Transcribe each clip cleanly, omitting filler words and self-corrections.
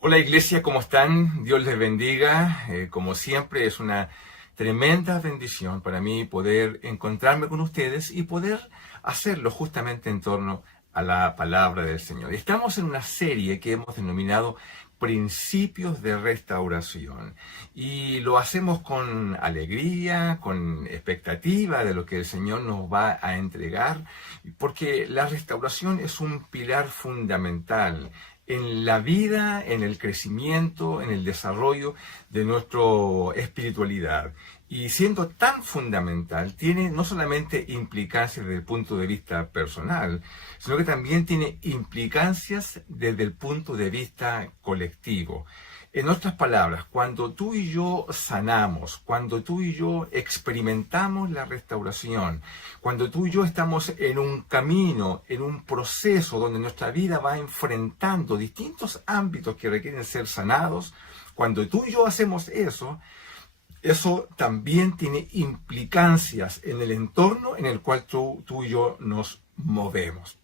Hola iglesia, ¿cómo están? Dios les bendiga. Como siempre es una tremenda bendición para mí poder encontrarme con ustedes y poder hacerlo justamente en torno a la palabra del Señor. Estamos en una serie que hemos denominado Principios de Restauración y lo hacemos con alegría, con expectativa de lo que el Señor nos va a entregar, porque la restauración es un pilar fundamental en la vida, en el crecimiento, en el desarrollo de nuestra espiritualidad. Y siendo tan fundamental, tiene no solamente implicancias desde el punto de vista personal, sino que también tiene implicancias desde el punto de vista colectivo. En otras palabras, cuando tú y yo sanamos, cuando tú y yo experimentamos la restauración, cuando tú y yo estamos en un camino, en un proceso donde nuestra vida va enfrentando distintos ámbitos que requieren ser sanados, cuando tú y yo hacemos eso, eso también tiene implicancias en el entorno en el cual tú y yo nos movemos.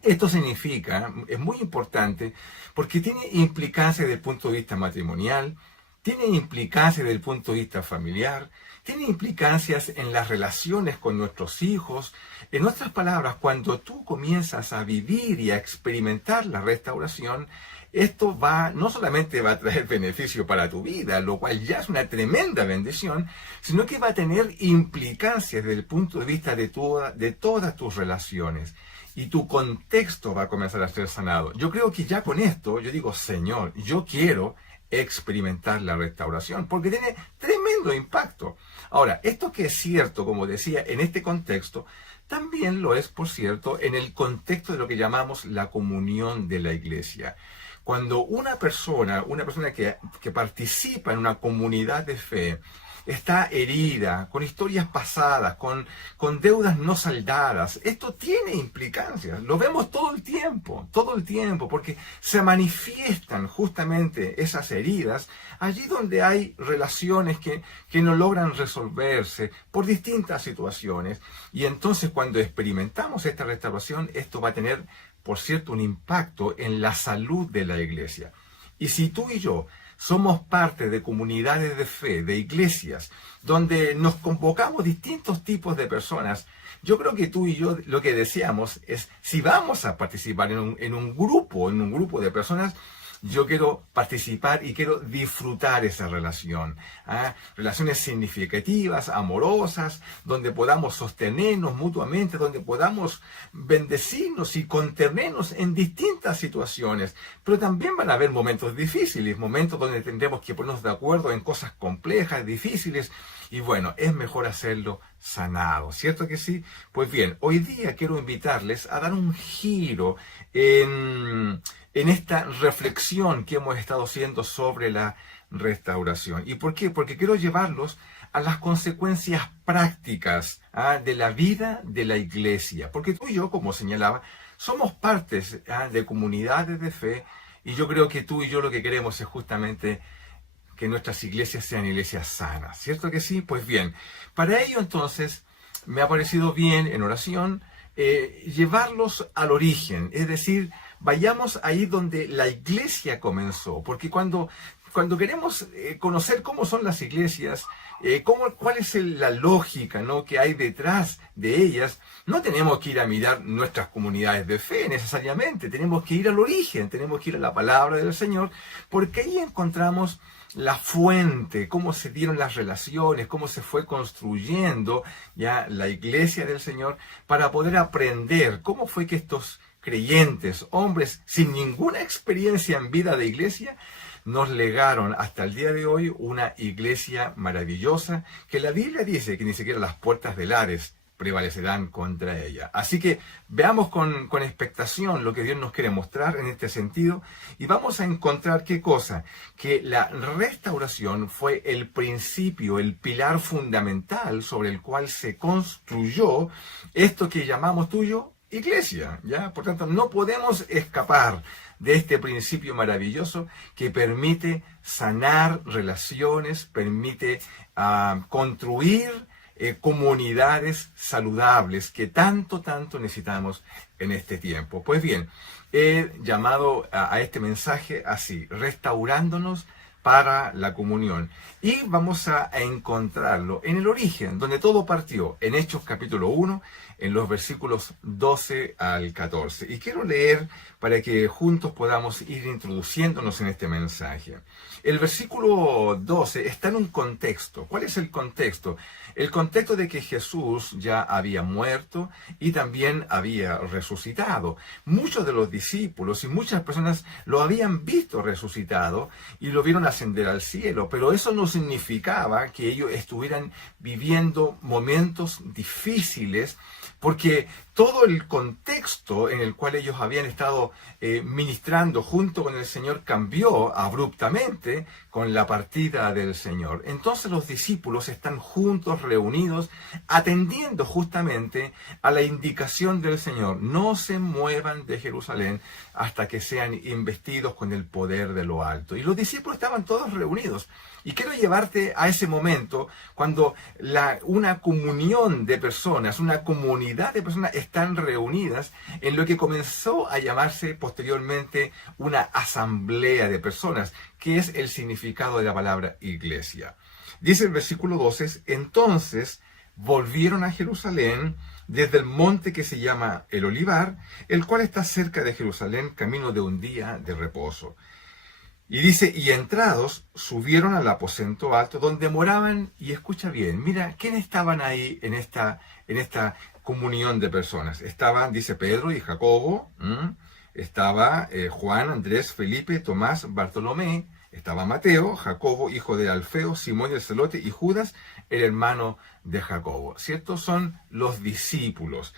Esto significa, es muy importante, porque tiene implicancias desde el punto de vista matrimonial, tiene implicancias desde el punto de vista familiar, tiene implicancias en las relaciones con nuestros hijos. En otras palabras, cuando tú comienzas a vivir y a experimentar la restauración, esto no solamente va a traer beneficio para tu vida, lo cual ya es una tremenda bendición, sino que va a tener implicancias desde el punto de vista de todas tus relaciones. Y tu contexto va a comenzar a ser sanado. Yo creo que ya con esto, yo digo, Señor, yo quiero experimentar la restauración, porque tiene tremendo impacto. Ahora, esto que es cierto, como decía, en este contexto, también lo es, por cierto, en el contexto de lo que llamamos la comunión de la iglesia. Cuando una persona que participa en una comunidad de fe, está herida, con historias pasadas, con deudas no saldadas. Esto tiene implicancias, lo vemos todo el tiempo, porque se manifiestan justamente esas heridas allí donde hay relaciones que no logran resolverse por distintas situaciones. Y entonces cuando experimentamos esta restauración, esto va a tener, por cierto, un impacto en la salud de la iglesia. Y si tú y yo somos parte de comunidades de fe, de iglesias, donde nos convocamos distintos tipos de personas, yo creo que tú y yo lo que deseamos es, si vamos a participar en un grupo de personas, yo quiero participar y quiero disfrutar esa relación. Relaciones significativas, amorosas, donde podamos sostenernos mutuamente, donde podamos bendecirnos y contenernos en distintas situaciones. Pero también van a haber momentos difíciles, momentos donde tendremos que ponernos de acuerdo en cosas complejas, difíciles. Y bueno, es mejor hacerlo sanado, ¿cierto que sí? Pues bien, hoy día quiero invitarles a dar un giro en esta reflexión que hemos estado haciendo sobre la restauración. ¿Y por qué? Porque quiero llevarlos a las consecuencias prácticas de la vida de la iglesia. Porque tú y yo, como señalaba, somos partes de comunidades de fe, y yo creo que tú y yo lo que queremos es justamente que nuestras iglesias sean iglesias sanas, ¿cierto que sí? Pues bien, para ello entonces me ha parecido bien en oración llevarlos al origen, es decir, vayamos ahí donde la iglesia comenzó, porque cuando queremos conocer cómo son las iglesias, cuál es la lógica, ¿no?, que hay detrás de ellas, no tenemos que ir a mirar nuestras comunidades de fe necesariamente, tenemos que ir al origen, tenemos que ir a la palabra del Señor, porque ahí encontramos la fuente, cómo se dieron las relaciones, cómo se fue construyendo ya la iglesia del Señor, para poder aprender cómo fue que estos creyentes, hombres sin ninguna experiencia en vida de iglesia, nos legaron hasta el día de hoy una iglesia maravillosa, que la Biblia dice que ni siquiera las puertas del Hades prevalecerán contra ella. Así que veamos con expectación lo que Dios nos quiere mostrar en este sentido, y vamos a encontrar qué cosa, que la restauración fue el principio, el pilar fundamental sobre el cual se construyó esto que llamamos tuyo iglesia, ¿ya? Por tanto, no podemos escapar de este principio maravilloso que permite sanar relaciones, permite construir comunidades saludables que tanto necesitamos en este tiempo. Pues bien, he llamado a este mensaje así: restaurándonos para la comunión. Y vamos a encontrarlo en el origen, donde todo partió, en Hechos capítulo 1, en los versículos 12 al 14. Y quiero leer para que juntos podamos ir introduciéndonos en este mensaje. El versículo 12 está en un contexto. ¿Cuál es el contexto? El contexto de que Jesús ya había muerto y también había resucitado. Muchos de los discípulos y muchas personas lo habían visto resucitado y lo vieron ascender al cielo, pero eso no significaba que ellos estuvieran viviendo momentos difíciles, porque todo el contexto en el cual ellos habían estado ministrando junto con el Señor cambió abruptamente con la partida del Señor. Entonces los discípulos están juntos, reunidos, atendiendo justamente a la indicación del Señor: no se muevan de Jerusalén hasta que sean investidos con el poder de lo alto. Y los discípulos estaban todos reunidos. Y quiero llevarte a ese momento cuando una comunión de personas, una comunidad de personas están reunidas en lo que comenzó a llamarse posteriormente una asamblea de personas, que es el significado de la palabra iglesia. Dice el versículo 12: entonces volvieron a Jerusalén desde el monte que se llama el Olivar, el cual está cerca de Jerusalén, camino de un día de reposo. Y dice: y entrados, subieron al aposento alto donde moraban, y escucha bien, mira, ¿quiénes estaban ahí en esta comunión de personas? Estaban, dice, Pedro y Jacobo, estaba Juan, Andrés, Felipe, Tomás, Bartolomé, estaba Mateo, Jacobo, hijo de Alfeo, Simón el Celote, y Judas, el hermano de Jacobo. ¿Cierto? Son los discípulos.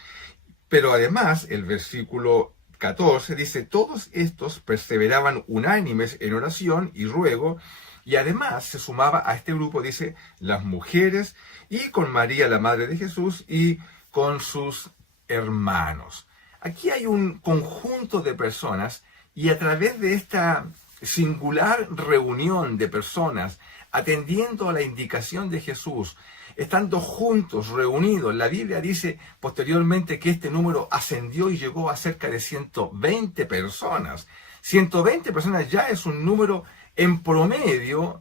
Pero además, el versículo 14 dice: todos estos perseveraban unánimes en oración y ruego, y además se sumaba a este grupo, dice, las mujeres, y con María, la madre de Jesús, y con sus hermanos. Aquí hay un conjunto de personas, y a través de esta singular reunión de personas, atendiendo a la indicación de Jesús, estando juntos, reunidos, la Biblia dice posteriormente que este número ascendió y llegó a cerca de 120 personas. 120 personas ya es un número en promedio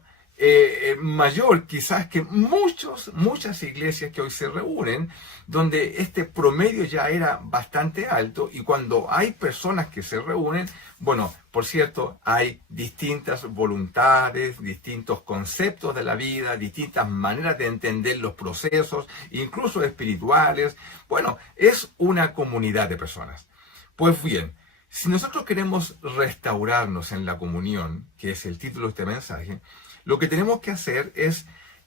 mayor quizás que muchas iglesias que hoy se reúnen, donde este promedio ya era bastante alto. Y cuando hay personas que se reúnen, bueno, por cierto, hay distintas voluntades, distintos conceptos de la vida, distintas maneras de entender los procesos, incluso espirituales. Bueno, es una comunidad de personas. Pues bien, si nosotros queremos restaurarnos en la comunión, que es el título de este mensaje, lo que tenemos que hacer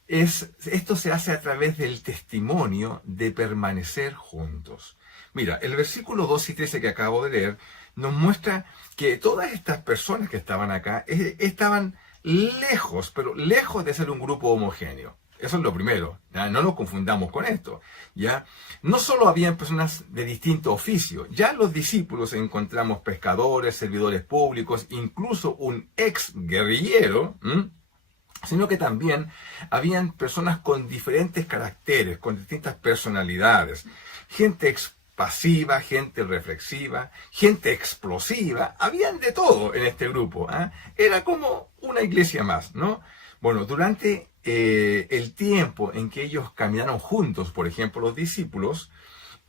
esto se hace a través del testimonio de permanecer juntos. Mira, el versículo 2 y 13 que acabo de leer nos muestra que todas estas personas que estaban acá estaban lejos, pero lejos de ser un grupo homogéneo. Eso es lo primero, ¿ya? No nos confundamos con esto, ¿ya? No solo habían personas de distinto oficio, ya los discípulos encontramos pescadores, servidores públicos, incluso un ex guerrillero, sino que también habían personas con diferentes caracteres, con distintas personalidades, gente expansiva, gente reflexiva, gente explosiva, habían de todo en este grupo, ¿eh? Era como una iglesia más, ¿no? Bueno, durante el tiempo en que ellos caminaron juntos, por ejemplo, los discípulos,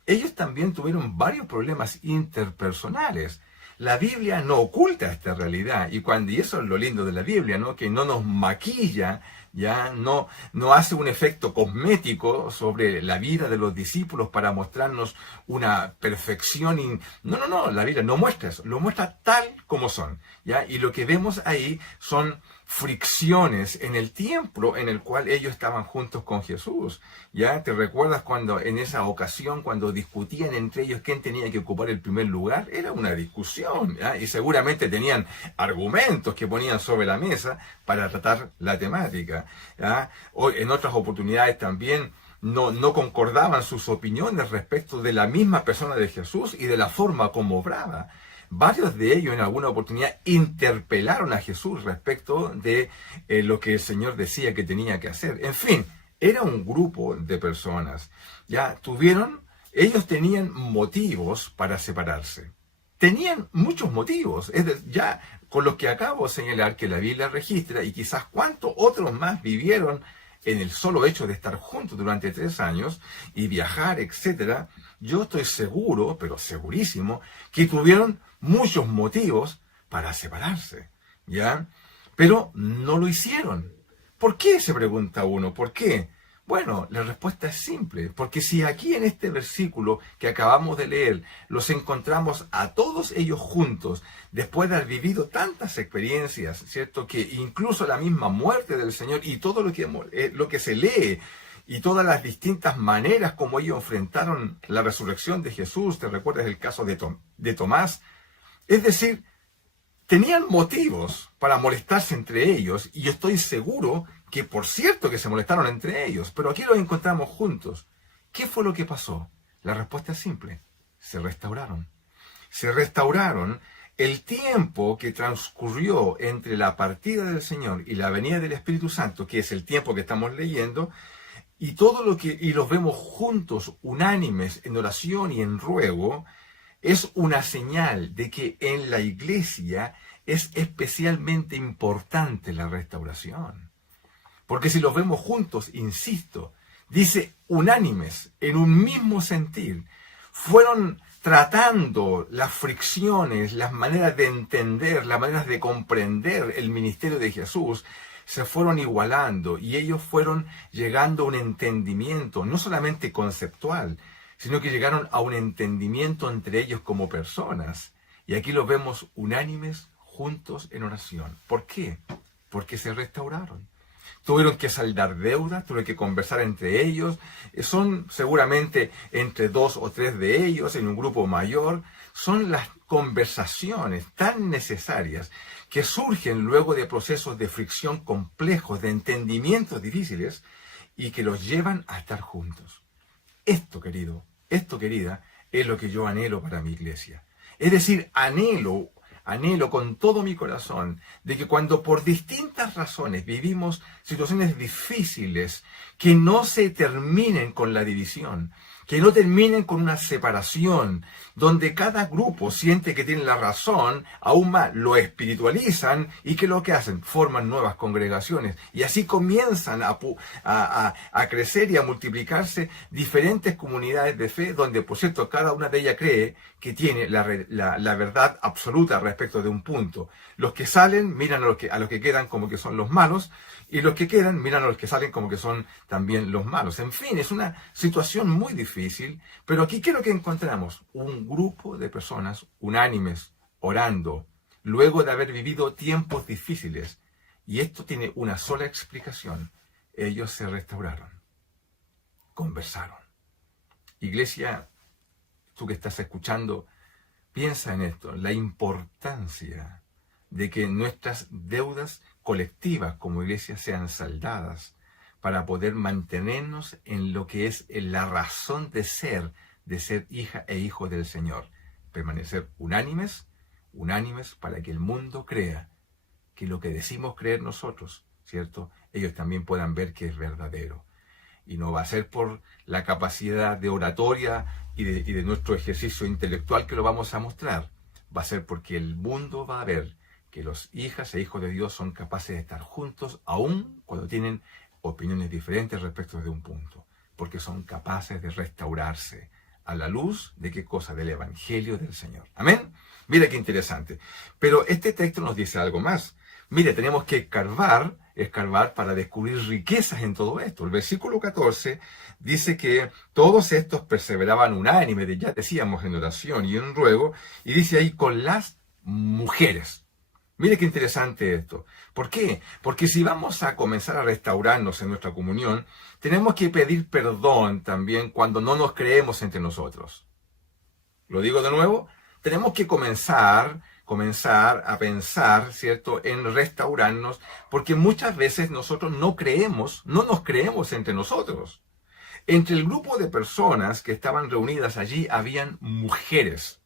ellos también tuvieron varios problemas interpersonales. La Biblia no oculta esta realidad, y eso es lo lindo de la Biblia, ¿no? Que no nos maquilla, ya no hace un efecto cosmético sobre la vida de los discípulos para mostrarnos una perfección. No, la Biblia no muestra eso, lo muestra tal como son, ¿ya? Y lo que vemos ahí son fricciones en el tiempo en el cual ellos estaban juntos con Jesús. ¿Ya? ¿Te recuerdas cuando en esa ocasión, cuando discutían entre ellos quién tenía que ocupar el primer lugar? Era una discusión, ¿ya? Y seguramente tenían argumentos que ponían sobre la mesa para tratar la temática, ¿ya? Hoy, en otras oportunidades también no concordaban sus opiniones respecto de la misma persona de Jesús y de la forma como obraba. Varios de ellos en alguna oportunidad interpelaron a Jesús respecto de lo que el Señor decía que tenía que hacer. En fin, era un grupo de personas. Ellos tenían motivos para separarse. Tenían muchos motivos, ya con los que acabo de señalar que la Biblia registra, y quizás cuántos otros más vivieron en el solo hecho de estar juntos durante 3 años y viajar, etcétera. Yo estoy seguro, pero segurísimo, que tuvieron muchos motivos para separarse, ¿ya? Pero no lo hicieron. ¿Por qué? Se pregunta uno. ¿Por qué? Bueno, la respuesta es simple, porque si aquí en este versículo que acabamos de leer los encontramos a todos ellos juntos, después de haber vivido tantas experiencias, ¿cierto? Que incluso la misma muerte del Señor y todo lo que se lee y todas las distintas maneras como ellos enfrentaron la resurrección de Jesús, ¿te recuerdas el caso de Tomás? Es decir, tenían motivos para molestarse entre ellos, y yo estoy seguro que por cierto que se molestaron entre ellos, pero aquí los encontramos juntos. ¿Qué fue lo que pasó? La respuesta es simple: se restauraron. Se restauraron. El tiempo que transcurrió entre la partida del Señor y la venida del Espíritu Santo, que es el tiempo que estamos leyendo, y los vemos juntos, unánimes, en oración y en ruego, es una señal de que en la iglesia es especialmente importante la restauración. Porque si los vemos juntos, insisto, dice unánimes, en un mismo sentir, fueron tratando las fricciones, las maneras de entender, las maneras de comprender el ministerio de Jesús, se fueron igualando y ellos fueron llegando a un entendimiento, no solamente conceptual, sino que llegaron a un entendimiento entre ellos como personas. Y aquí los vemos unánimes, juntos en oración. ¿Por qué? Porque se restauraron. Tuvieron que saldar deudas, tuvieron que conversar entre ellos. Son seguramente entre 2 o 3 de ellos, en un grupo mayor. Son las conversaciones tan necesarias que surgen luego de procesos de fricción complejos, de entendimientos difíciles, y que los llevan a estar juntos. Esto, querido, esto, querida, es lo que yo anhelo para mi iglesia. Es decir, anhelo con todo mi corazón de que cuando por distintas razones vivimos situaciones difíciles, que no se terminen con la división, que no terminen con una separación, donde cada grupo siente que tiene la razón, aún más lo espiritualizan, y que lo que hacen, forman nuevas congregaciones, y así comienzan a crecer y a multiplicarse diferentes comunidades de fe, donde por cierto cada una de ellas cree que tiene la verdad absoluta respecto de un punto. Los que salen miran a los que quedan como que son los malos, y los que quedan miran a los que salen como que son también los malos. En fin, es una situación muy difícil, pero aquí quiero que encontramos un grupo de personas unánimes, orando, luego de haber vivido tiempos difíciles. Y esto tiene una sola explicación: ellos se restauraron, conversaron. Iglesia, tú que estás escuchando, piensa en esto, la importancia de que nuestras deudas colectivas como iglesia sean saldadas para poder mantenernos en lo que es la razón de ser hija e hijo del Señor. Permanecer unánimes para que el mundo crea que lo que decimos creer nosotros, ¿cierto?, ellos también puedan ver que es verdadero. Y no va a ser por la capacidad de oratoria y de nuestro ejercicio intelectual que lo vamos a mostrar. Va a ser porque el mundo va a ver que los hijas e hijos de Dios son capaces de estar juntos, aun cuando tienen opiniones diferentes respecto de un punto, porque son capaces de restaurarse a la luz de qué cosa, del Evangelio del Señor. Amén. Mira qué interesante. Pero este texto nos dice algo más. Mire, tenemos que escarbar para descubrir riquezas en todo esto. El versículo 14 dice que todos estos perseveraban unánimes, ya decíamos, en oración y en ruego, y dice ahí con las mujeres. Mire qué interesante esto. ¿Por qué? Porque si vamos a comenzar a restaurarnos en nuestra comunión, tenemos que pedir perdón también cuando no nos creemos entre nosotros. Lo digo de nuevo, tenemos que comenzar a pensar, ¿cierto?, en restaurarnos, porque muchas veces nosotros no nos creemos entre nosotros. Entre el grupo de personas que estaban reunidas allí habían mujeres.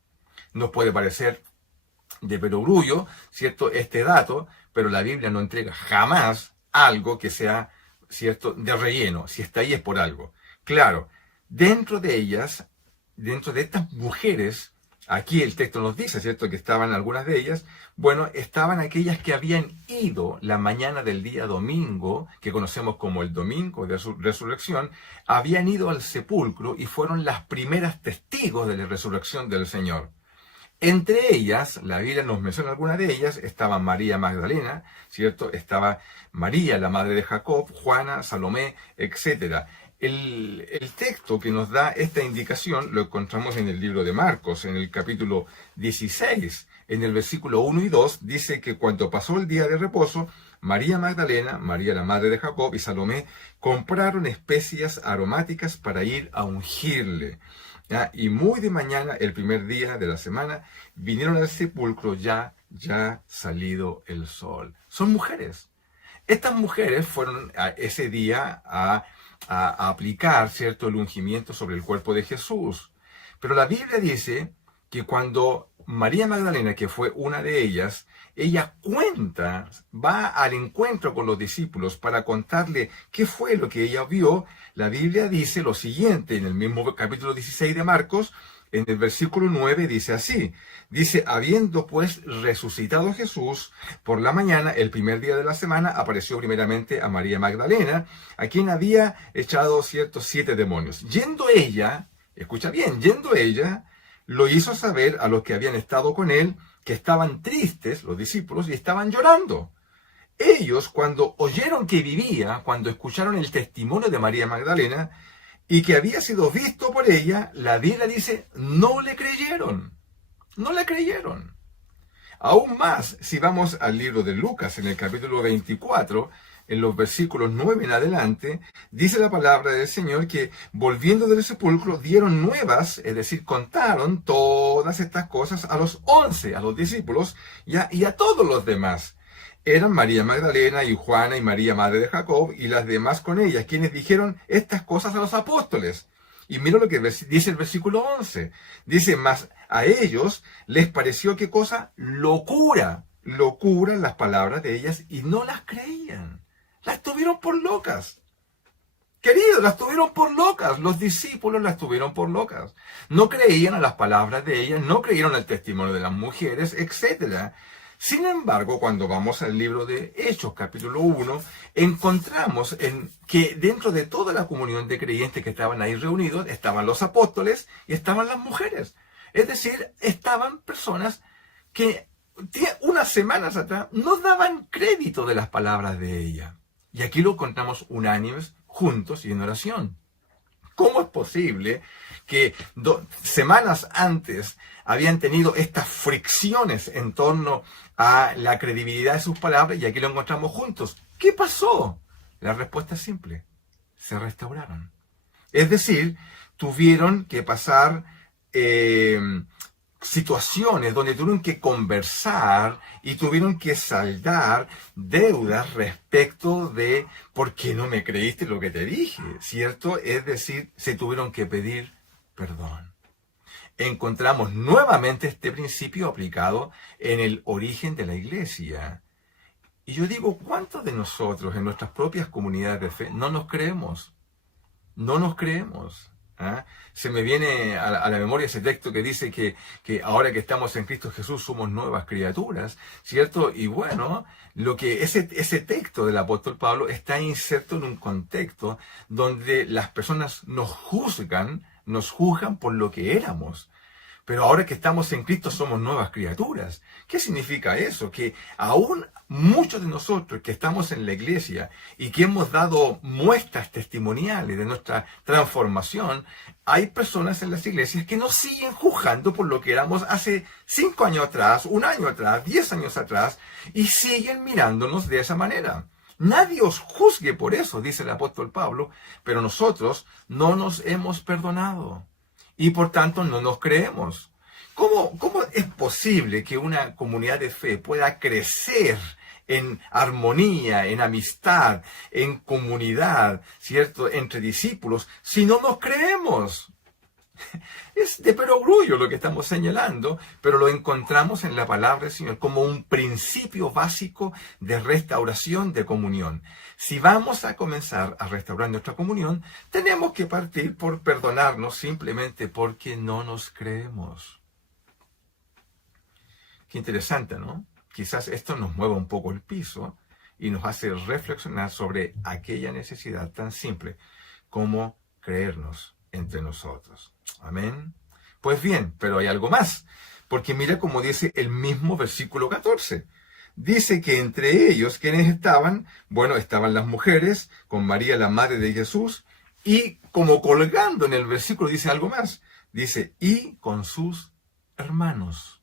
Nos puede parecer de perogrullo, ¿cierto?, este dato, pero la Biblia no entrega jamás algo que sea ¿cierto?, de relleno. Si está ahí es por algo. Claro, dentro de ellas, dentro de estas mujeres, aquí el texto nos dice, ¿cierto?, que estaban algunas de ellas, bueno, estaban aquellas que habían ido la mañana del día domingo, que conocemos como el domingo de resurrección, habían ido al sepulcro y fueron las primeras testigos de la resurrección del Señor. Entre ellas, la Biblia nos menciona algunas de ellas, estaba María Magdalena, ¿cierto? Estaba María, la madre de Jacob, Juana, Salomé, etc. El texto que nos da esta indicación lo encontramos en el libro de Marcos, en el capítulo 16, en el versículo 1 y 2, dice que cuando pasó el día de reposo, María Magdalena, María la madre de Jacob y Salomé compraron especias aromáticas para ir a ungirle. ¿Ya? Y muy de mañana, el primer día de la semana, vinieron al sepulcro ya salido el sol. Son mujeres. Estas mujeres fueron ese día a aplicar, ¿cierto?, el ungimiento sobre el cuerpo de Jesús. Pero la Biblia dice que cuando María Magdalena, que fue una de ellas, ella cuenta, va al encuentro con los discípulos para contarle qué fue lo que ella vio. La Biblia dice lo siguiente, en el mismo capítulo 16 de Marcos, en el versículo 9 dice así, dice, habiendo pues resucitado Jesús, por la mañana, el primer día de la semana, apareció primeramente a María Magdalena, a quien había echado ciertos 7 demonios. Yendo ella, escucha bien, yendo ella, lo hizo saber a los que habían estado con él, que estaban tristes, los discípulos, y estaban llorando. Ellos, cuando oyeron que vivía, cuando escucharon el testimonio de María Magdalena, y que había sido visto por ella, la Biblia dice, no le creyeron. No le creyeron. Aún más, si vamos al libro de Lucas, en el capítulo 24, en los versículos 9 en adelante, dice la palabra del Señor que volviendo del sepulcro dieron nuevas, es decir, contaron todas estas cosas a los 11, a los discípulos y a todos los demás. Eran María Magdalena y Juana y María, madre de Jacob, y las demás con ellas, quienes dijeron estas cosas a los apóstoles. Y mira lo que dice el versículo 11. Dice, mas a ellos les pareció qué cosa, locura las palabras de ellas, y no las creían. Las tuvieron por locas. Queridos, las tuvieron por locas. Los discípulos las tuvieron por locas. No creían a las palabras de ellas, no creyeron al testimonio de las mujeres, etc. Sin embargo, cuando vamos al libro de Hechos, capítulo 1, encontramos que dentro de toda la comunión de creyentes que estaban ahí reunidos, estaban los apóstoles y estaban las mujeres. Es decir, estaban personas que unas semanas atrás no daban crédito de las palabras de ella. Y aquí lo encontramos unánimes, juntos y en oración. ¿Cómo es posible que semanas antes habían tenido estas fricciones en torno a la credibilidad de sus palabras y aquí lo encontramos juntos? ¿Qué pasó? La respuesta es simple. Se restauraron. Es decir, tuvieron que pasar situaciones donde tuvieron que conversar y tuvieron que saldar deudas respecto de ¿por qué no me creíste lo que te dije? ¿Cierto? Es decir, se tuvieron que pedir perdón. Encontramos nuevamente este principio aplicado en el origen de la iglesia. Y yo digo, ¿cuántos de nosotros en nuestras propias comunidades de fe no nos creemos? No nos creemos. ¿Ah? Se me viene a la memoria ese texto que dice que ahora que estamos en Cristo Jesús somos nuevas criaturas, ¿cierto? Y bueno, ese texto del apóstol Pablo está inserto en un contexto donde las personas nos juzgan por lo que éramos. Pero ahora que estamos en Cristo somos nuevas criaturas. ¿Qué significa eso? Que aún muchos de nosotros que estamos en la iglesia y que hemos dado muestras testimoniales de nuestra transformación, hay personas en las iglesias que nos siguen juzgando por lo que éramos hace 5 años atrás, 1 año atrás, 10 años atrás, y siguen mirándonos de esa manera. Nadie os juzgue por eso, dice el apóstol Pablo, pero nosotros no nos hemos perdonado. Y por tanto no nos creemos. ¿Cómo es posible que una comunidad de fe pueda crecer en armonía, en amistad, en comunidad, ¿cierto?, entre discípulos, si no nos creemos? Es de perogrullo lo que estamos señalando, pero lo encontramos en la palabra del Señor como un principio básico de restauración de comunión. Si vamos a comenzar a restaurar nuestra comunión, tenemos que partir por perdonarnos simplemente porque no nos creemos. Qué interesante, ¿no? Quizás esto nos mueva un poco el piso y nos hace reflexionar sobre aquella necesidad tan simple como creernos entre nosotros. Amén. Pues bien, pero hay algo más, porque mira cómo dice el mismo versículo 14. Dice que entre ellos, ¿quiénes estaban? Bueno, estaban las mujeres, con María la madre de Jesús, y como colgando en el versículo dice algo más. Dice, y con sus hermanos.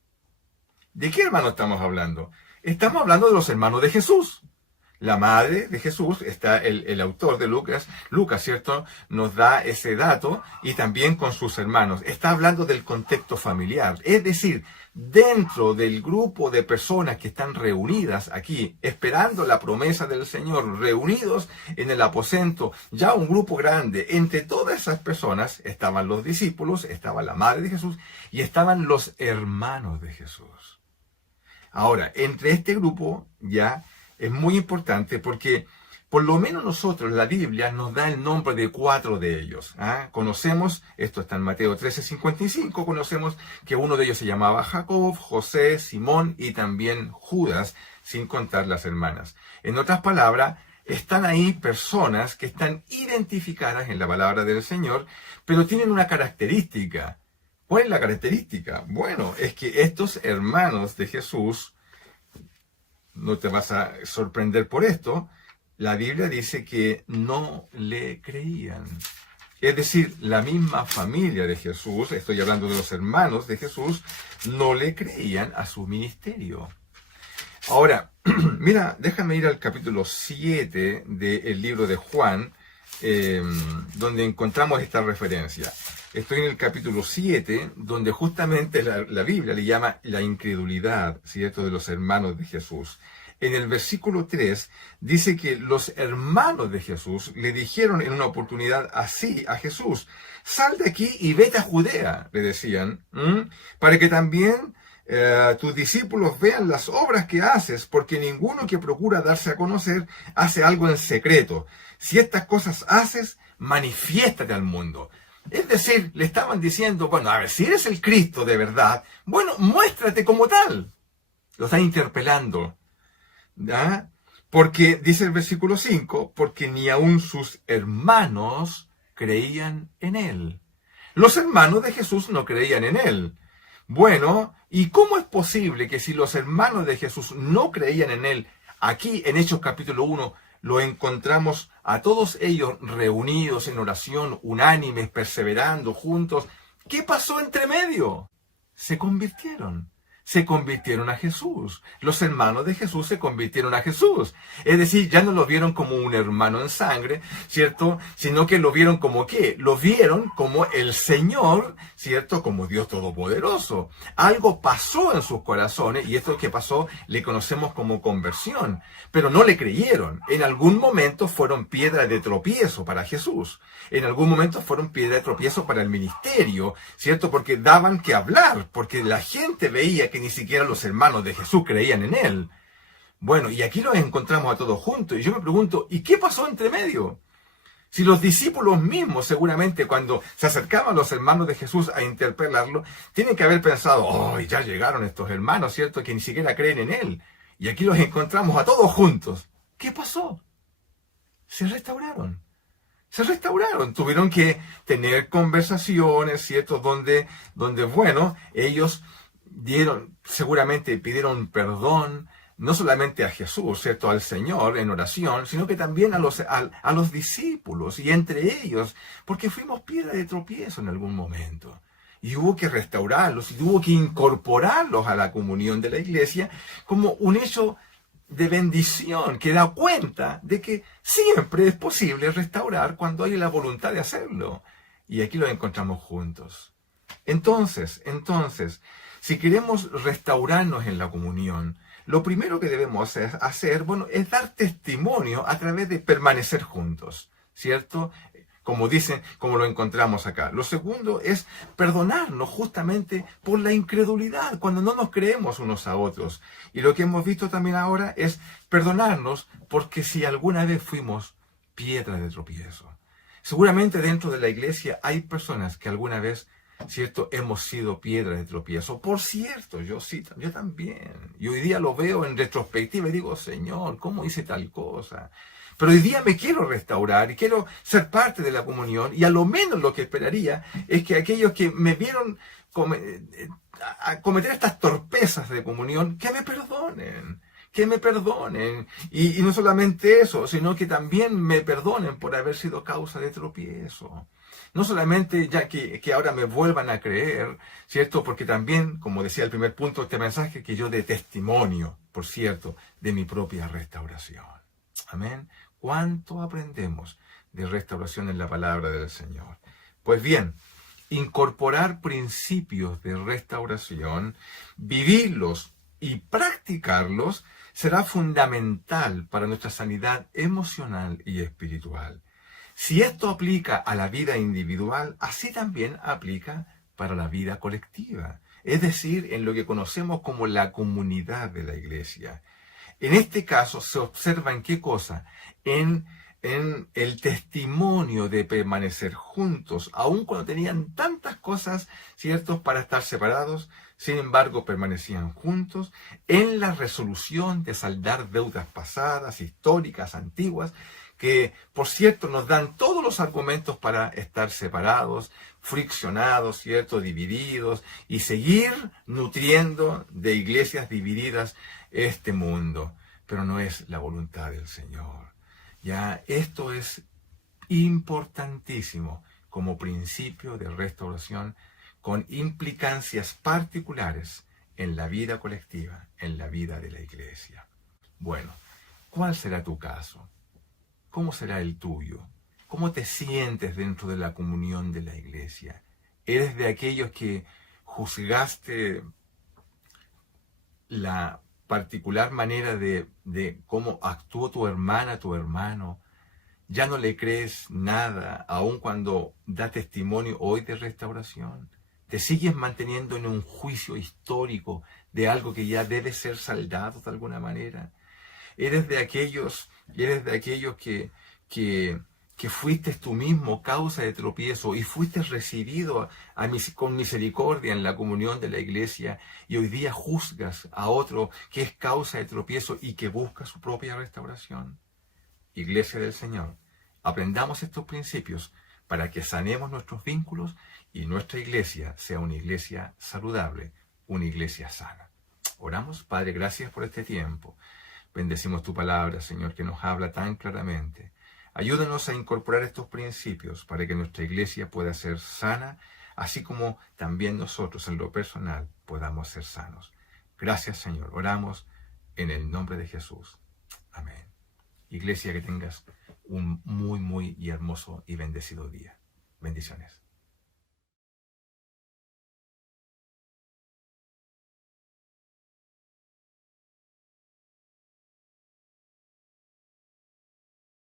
¿De qué hermanos estamos hablando? Estamos hablando de los hermanos de Jesús. La madre de Jesús, está el autor de Lucas, ¿cierto? Nos da ese dato, y también con sus hermanos. Está hablando del contexto familiar. Es decir, dentro del grupo de personas que están reunidas aquí, esperando la promesa del Señor, reunidos en el aposento, ya un grupo grande, entre todas esas personas estaban los discípulos, estaba la madre de Jesús, y estaban los hermanos de Jesús. Ahora, entre este grupo ya es muy importante porque por lo menos nosotros, la Biblia nos da el nombre de 4 de ellos. Conocemos, esto está en Mateo 13:55, conocemos que uno de ellos se llamaba Jacob, José, Simón y también Judas, sin contar las hermanas. En otras palabras, están ahí personas que están identificadas en la palabra del Señor, pero tienen una característica. ¿Cuál es la característica? Bueno, es que estos hermanos de Jesús, no te vas a sorprender por esto, la Biblia dice que no le creían. Es decir, la misma familia de Jesús, estoy hablando de los hermanos de Jesús, no le creían a su ministerio. Ahora, mira, déjame ir al capítulo 7 del libro de Juan, donde encontramos esta referencia. Estoy en el capítulo 7, donde justamente la Biblia le llama la incredulidad, ¿cierto?, de los hermanos de Jesús. En el versículo 3 dice que los hermanos de Jesús le dijeron en una oportunidad así a Jesús: sal de aquí y vete a Judea, le decían, para que también tus discípulos vean las obras que haces, porque ninguno que procura darse a conocer hace algo en secreto. Si estas cosas haces, manifiéstate al mundo. Es decir, le estaban diciendo, bueno, a ver, si eres el Cristo de verdad, bueno, muéstrate como tal. Lo están interpelando. ¿Ya? Porque, dice el versículo 5, porque ni aun sus hermanos creían en él. Los hermanos de Jesús no creían en él. Bueno, ¿y cómo es posible que si los hermanos de Jesús no creían en él, aquí en Hechos capítulo 1, lo encontramos a todos ellos reunidos en oración, unánimes, perseverando juntos? ¿Qué pasó entre medio? Se convirtieron a Jesús. Los hermanos de Jesús se convirtieron a Jesús. Es decir, ya no lo vieron como un hermano en sangre, ¿cierto? Sino que lo vieron como ¿qué? Lo vieron como el Señor, ¿cierto? Como Dios Todopoderoso. Algo pasó en sus corazones, y esto que pasó le conocemos como conversión. Pero no le creyeron. En algún momento fueron piedra de tropiezo para Jesús. En algún momento fueron piedra de tropiezo para el ministerio, ¿cierto? Porque daban que hablar, porque la gente veía que ni siquiera los hermanos de Jesús creían en él. Bueno, y aquí los encontramos a todos juntos, y yo me pregunto, ¿y qué pasó entre medio? Si los discípulos mismos, seguramente, cuando se acercaban los hermanos de Jesús a interpelarlo, tienen que haber pensado, oh, ya llegaron estos hermanos, ¿cierto?, que ni siquiera creen en él. Y aquí los encontramos a todos juntos. ¿Qué pasó? Se restauraron. Tuvieron que tener conversaciones, ¿cierto?, donde bueno, ellos seguramente pidieron perdón, no solamente a Jesús, ¿cierto?, al Señor en oración, sino que también a los discípulos, y entre ellos, porque fuimos piedra de tropiezo en algún momento. Y hubo que restaurarlos, y hubo que incorporarlos a la comunión de la iglesia como un hecho de bendición, que da cuenta de que siempre es posible restaurar cuando hay la voluntad de hacerlo. Y aquí lo encontramos juntos. Entonces, si queremos restaurarnos en la comunión, lo primero que debemos hacer, bueno, es dar testimonio a través de permanecer juntos, ¿cierto? como dicen, como lo encontramos acá. Lo segundo es perdonarnos justamente por la incredulidad, cuando no nos creemos unos a otros. Y lo que hemos visto también ahora es perdonarnos porque si alguna vez fuimos piedra de tropiezo. Seguramente dentro de la iglesia hay personas que alguna vez, ¿cierto?, hemos sido piedra de tropiezo. Por cierto, yo también. Y hoy día lo veo en retrospectiva y digo, Señor, ¿cómo hice tal cosa? Pero hoy día me quiero restaurar y quiero ser parte de la comunión, y a lo menos lo que esperaría es que aquellos que me vieron cometer estas torpezas de comunión, que me perdonen. Que me perdonen. Y no solamente eso, sino que también me perdonen por haber sido causa de tropiezo. No solamente ya que ahora me vuelvan a creer, ¿cierto? Porque también, como decía el primer punto de este mensaje, que yo dé testimonio, por cierto, de mi propia restauración. Amén. ¿Cuánto aprendemos de restauración en la palabra del Señor? Pues bien, incorporar principios de restauración, vivirlos y practicarlos será fundamental para nuestra sanidad emocional y espiritual. Si esto aplica a la vida individual, así también aplica para la vida colectiva, es decir, en lo que conocemos como la comunidad de la iglesia. En este caso se observa en qué cosa, en el testimonio de permanecer juntos, aun cuando tenían tantas cosas, ¿ciertos?, para estar separados. Sin embargo, permanecían juntos en la resolución de saldar deudas pasadas, históricas, antiguas, que, por cierto, nos dan todos los argumentos para estar separados, friccionados, ¿cierto?, divididos, y seguir nutriendo de iglesias divididas este mundo. Pero no es la voluntad del Señor. Ya, esto es importantísimo como principio de restauración, con implicancias particulares en la vida colectiva, en la vida de la iglesia. Bueno, ¿cuál será tu caso? ¿Cómo será el tuyo? ¿Cómo te sientes dentro de la comunión de la iglesia? ¿Eres de aquellos que juzgaste la particular manera de cómo actuó tu hermana, tu hermano? ¿Ya no le crees nada, aun cuando da testimonio hoy de restauración? ¿Te sigues manteniendo en un juicio histórico de algo que ya debe ser saldado de alguna manera? ¿Eres de aquellos que fuiste tú mismo causa de tropiezo y fuiste recibido con misericordia en la comunión de la iglesia, y hoy día juzgas a otro que es causa de tropiezo y que busca su propia restauración? Iglesia del Señor, aprendamos estos principios para que sanemos nuestros vínculos y nuestra iglesia sea una iglesia saludable, una iglesia sana. Oramos. Padre, gracias por este tiempo. Bendecimos tu palabra, Señor, que nos habla tan claramente. Ayúdanos a incorporar estos principios para que nuestra iglesia pueda ser sana, así como también nosotros en lo personal podamos ser sanos. Gracias, Señor. Oramos en el nombre de Jesús. Amén. Iglesia, que tengas un muy, muy y hermoso y bendecido día. Bendiciones.